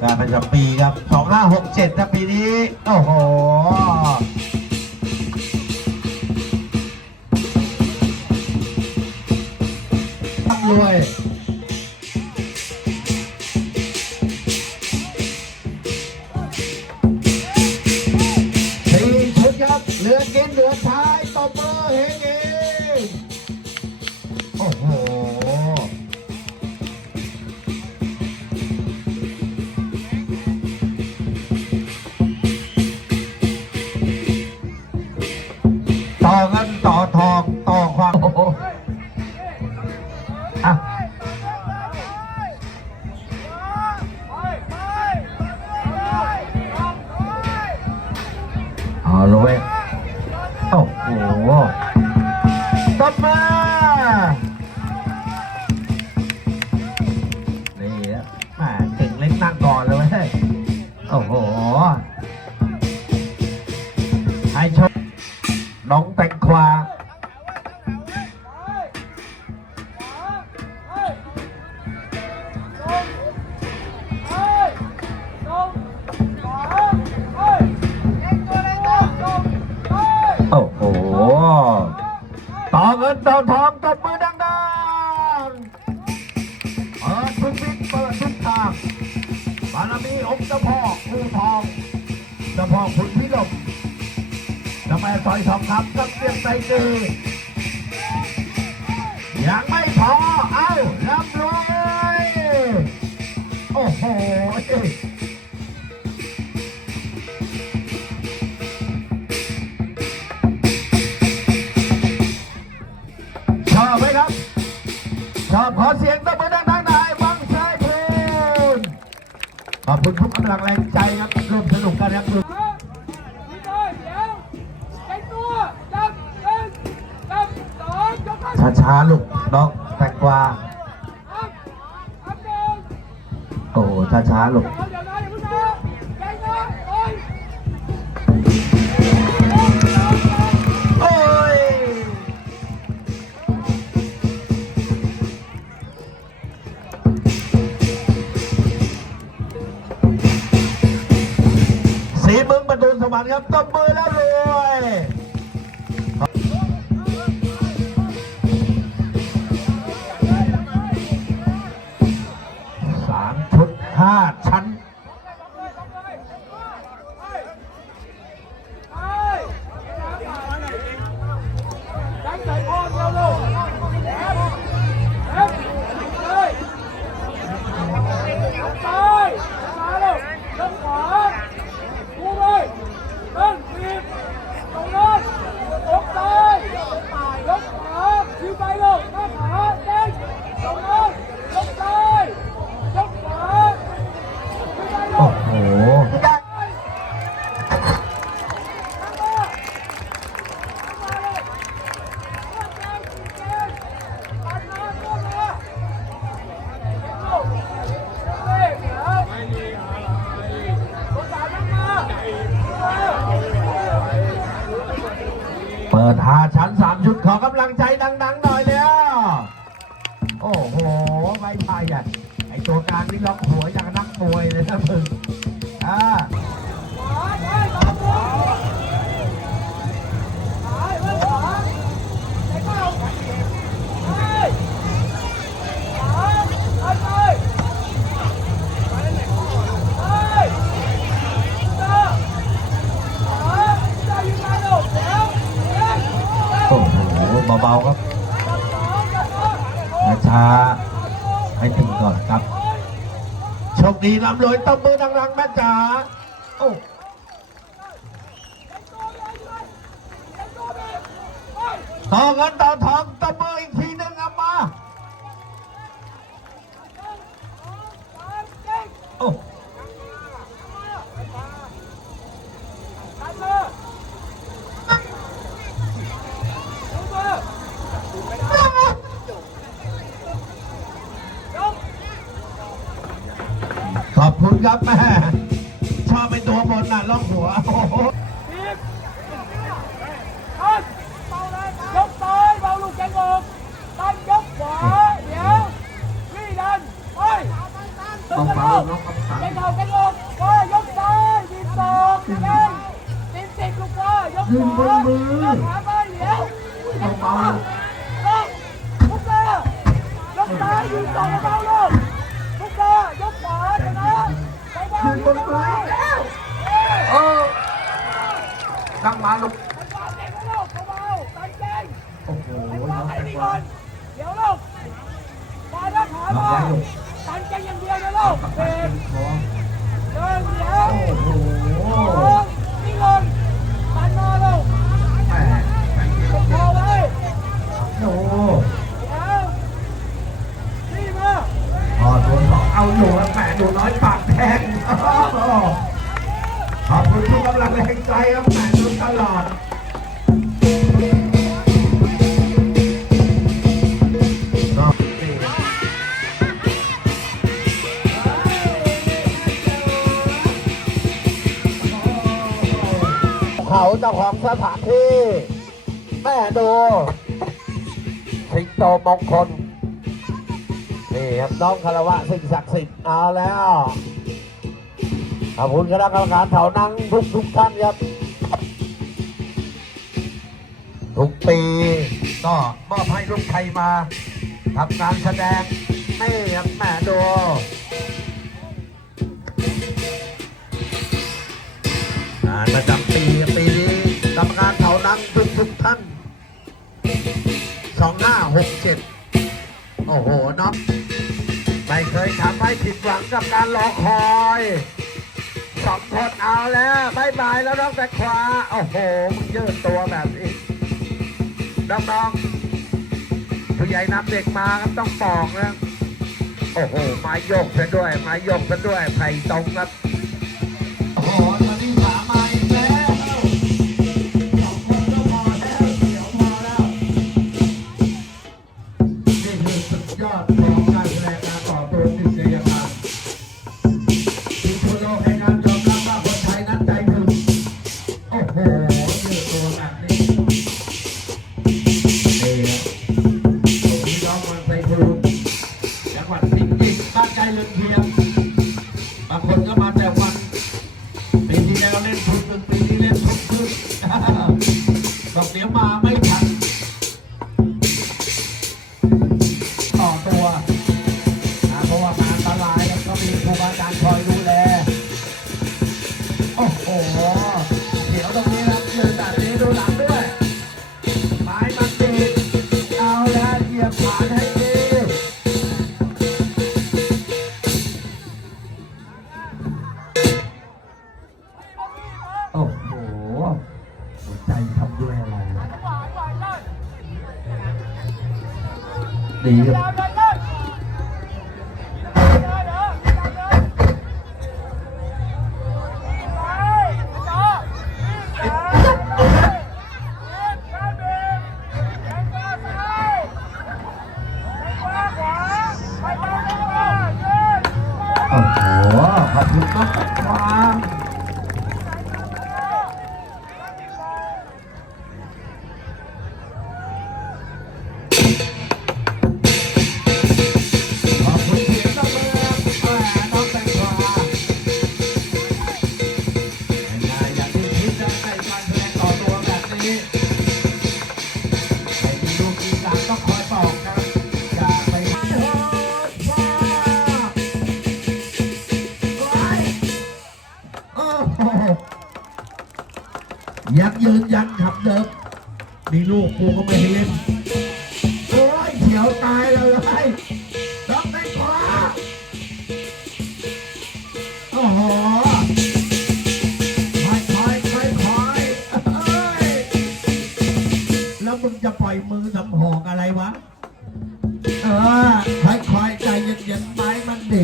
ชาติประจำปีครับ 2567ครับปีนี้ โอ้โหรวย โหตบมานี่อะแหมเก่งเล่นนั่งก่อนเลยเว้ยโอ้โหให้ชมน้องแตงควา ขอบคุณทุกกำลังแรง งบรรทุนสมานครับตบมือแล้วรวยสามชุดห้า ชคดีลำรวยตบมือดังๆแม่จ๋าโอ้ต่อเงินต่อทองตบมืออีกทีนึงเอามาโอ้ ครับแม่ชอบเป็นตัวบนน่ะล่องหัวโอ้โหยกซ้ายเบาลูกแกงอกตั้งยกขวาเดี๋ยวพี่ดันไปตึงกระโดดแกงอกแกงอกไปยกซ้ายดีสองแกงติดติดลูกซ้ายยกขวายกขาไปเดี๋ยวแกงอกลงทุกซ้ายยกซ้ายยืนต่อเบา บนต่อเบาแล้วเออตั้งมาลูกโอ้โหไอ้วางไอ้นี่ก่อนเดี๋ยวลูกมาแล้วขามาตันเก่งอย่างเดียวเดี๋ยลูกเบรกเดินเดี๋ยวโอ้โหนี่ลงตันมาลูกแหมพอไว้โอ้โหเดี๋ยวนี่มาพอตัวสองเอาอยู่แล้วแม่ดูน้อยปาก งโอ้โหขอบคุณทุกกำลังแรงใจครับแม่ดูตลอดเขาเจ้าของสถานที่แม่ดูสิงโตมงคลนี่ครับน้องคารวะสิ่งศักดิ์สิทธิ์เอาแล้ว ขอบคุณคณะกรรมการเถานังทุกทุกๆท่านครับ ทุกปีก็มอบให้ลูกไทยมาทำการแสดงนี่ครับแม่ดูงานประจำปีปีนี้กรรมการเถานังทุกทุกๆท่านสองห้าหกเจ็ดโอ้โหน้องไม่เคยทำให้ผิดหวังกับการรอคอย สองคนเอาแล้วบายบายแล้วน้องแต่ขวาโอ้โหมึงยืดตัวแบบนี้น้องๆผู้ใหญ่นำเด็กมาครับต้องปอกนะโอ้โหมายกซะด้วยมายกซะด้วยไผ่ตรงครับ มือทำหอกอะไรวะ เออค่อยๆใจเย็นๆไปมันดิ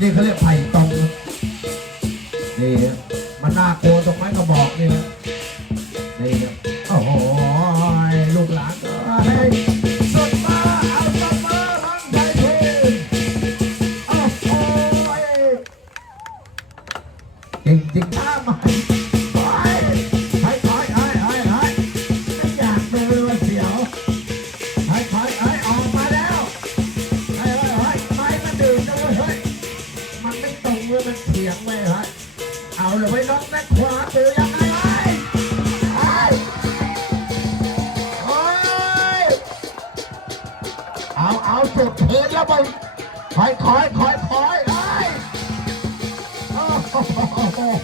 นี่เขาเรียกไผ่ตรงนี่มันน่ากลัวตรงไม้กระบอกนี่นะ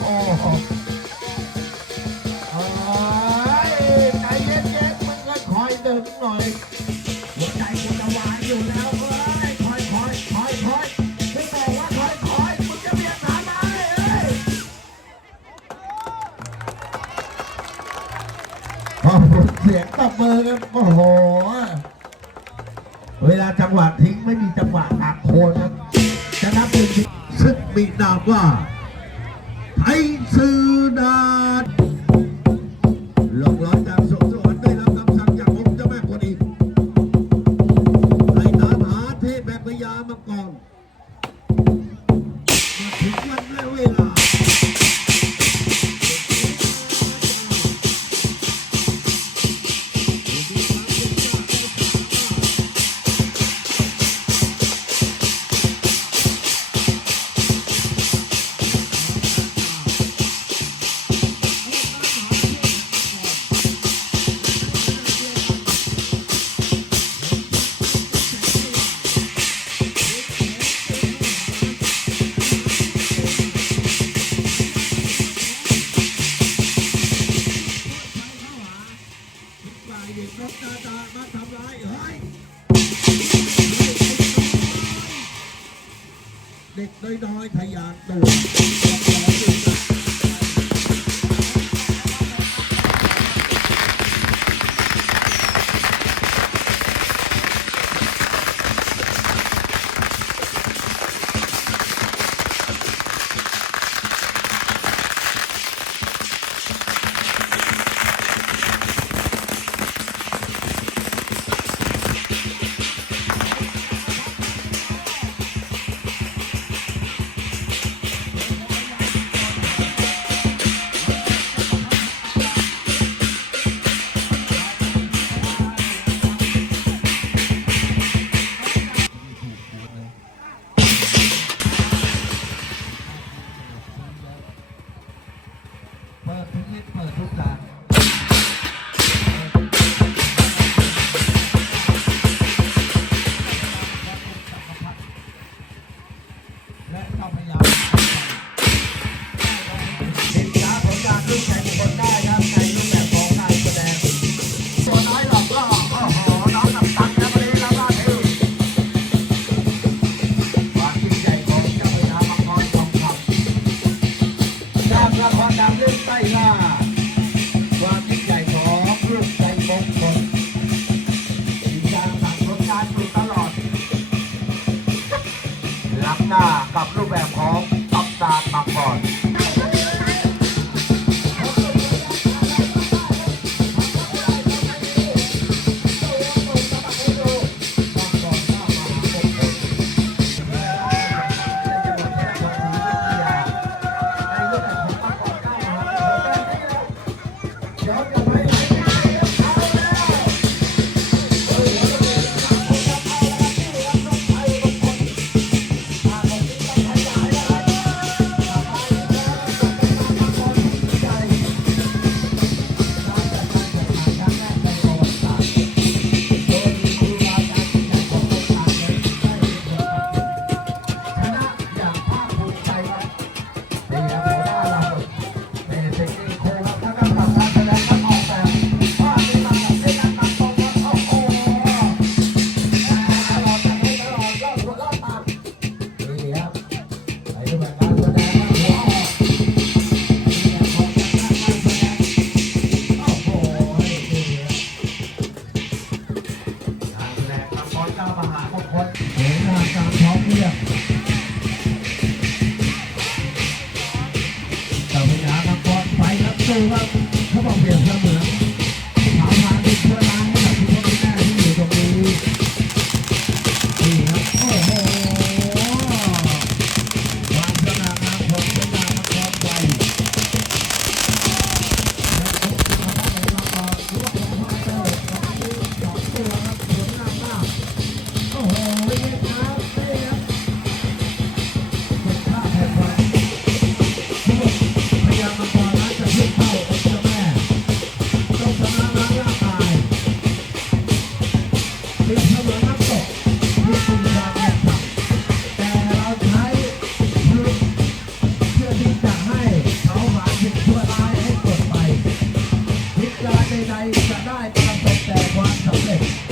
โหใจเย็นๆมันก็คอยดึงหน่อยใจกูวายอยู่แล้วเอ้ยคอยคอยคอยคอยไม่บอกว่าคอยคอยมึงจะเบียดหาไหมเสียงตบมือครับโอ้โห เวลาจังหวะทิ้งไม่มีจังหวะตากคนจะนับเป็ซึ่งมีนามว่า ta-da! ดูครับเขาบอกเปลี่ยนเสมอ ใดๆจะได้ประสบแต่ความสำเร็จ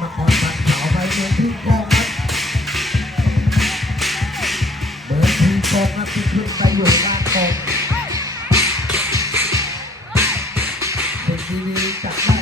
มากรมันขาวไปเมืองที่กองครับเมืองที่กองครับที่ขึ้นไยู่ด้านกองสิ่งดี